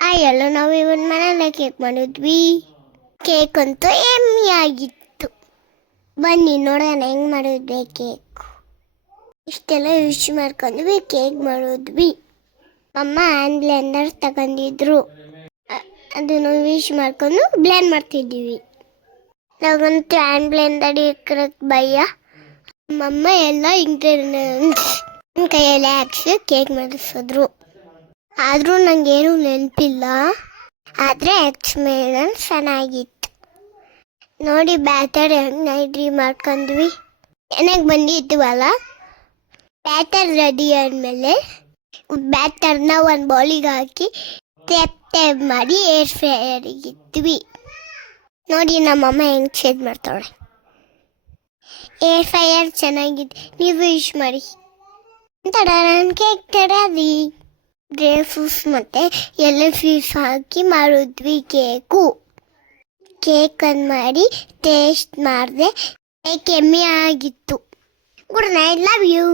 ಎಲ್ಲ ನಾವು ಇವತ್ತು ಮನೆಯಲ್ಲೇ ಕೇಕ್ ಮಾಡಿದ್ವಿ. ಕೇಕ್ ಅಂತೂ ಎಮ್ಮಿ ಆಗಿತ್ತು. ಬನ್ನಿ ನೋಡೋಣ ಹೆಂಗೆ ಮಾಡಿದ್ವಿ ಕೇಕ್. ಇಷ್ಟೆಲ್ಲ ವಿಶ್ ಮಾಡ್ಕೊಂಡ್ವಿ, ಕೇಕ್ ಮಾಡಿದ್ವಿ. ಅಮ್ಮ ಹ್ಯಾಂಡ್ ಬ್ಲೆಂಡರ್ ತಗೊಂಡಿದ್ರು. ಅದನ್ನು ವಿಶ್ ಮಾಡ್ಕೊಂಡು ಬ್ಲೆಂಡ್ ಮಾಡ್ತಿದ್ದೀವಿ. ನಾವಂತೂ ಹ್ಯಾಂಡ್ ಬ್ಲೆಂಡರ್ ಇಕ್ಕರಕ್ಕೆ ಭಯ. ನಮ್ಮಮ್ಮ ಎಲ್ಲ ಇಂಗ್ರೀಡಿಯೆಂಟ್ಸ್ ಕೈಯಲ್ಲಿ ಹಾಕ್ಸಿ ಕೇಕ್ ಮಾಡಿಸಿದ್ರು. ಆದರೂ ನನಗೇನು ನೆನಪಿಲ್ಲ, ಆದರೆ ಎಕ್ಸ್ಪೀರಿಯನ್ಸ್ ಚೆನ್ನಾಗಿತ್ತು. ನೋಡಿ ಬ್ಯಾಟರ್ ಹೆಂಗೆ ನೈಟ್ರಿ ಮಾಡ್ಕೊಂಡ್ವಿ. ಚೆನ್ನಾಗಿ ಬಂದಿದ್ವಲ್ಲ. ಬ್ಯಾಟರ್ ರೆಡಿ ಆದಮೇಲೆ ಬ್ಯಾಟರ್ನ ಒಂದು ಬೌಲಿಗೆ ಹಾಕಿ ಟೇಪ್ ಮಾಡಿ ಏರ್ ಫ್ರೈಯರಿಗೆ ಇದ್ವಿ. ನೋಡಿ ನಮ್ಮಮ್ಮ ಹೆಂಗೆ ಚೇಂಜ್ ಮಾಡ್ತಾಳೆ. ಏರ್ ಫ್ರೈಯರ್ ಚೆನ್ನಾಗಿದೆ, ನೀವು ಯೂಸ್ ಮಾಡಿ. ನಾನು ಕೇಕ್ ತರದಿ ಡ್ರೈ ಫ್ರೂಟ್ಸ್ ಮತ್ತು ಎಲ್ಲ ಫ್ರೂಟ್ಸ್ ಹಾಕಿ ಮಾಡಿದ್ವಿ ಕೇಕನ್ನು ಮಾಡಿ ಟೇಸ್ಟ್ ಮಾಡಿದೆ. ಕೇಕ್ ಎಮ್ಮೆ ಆಗಿತ್ತು. Good night, love you.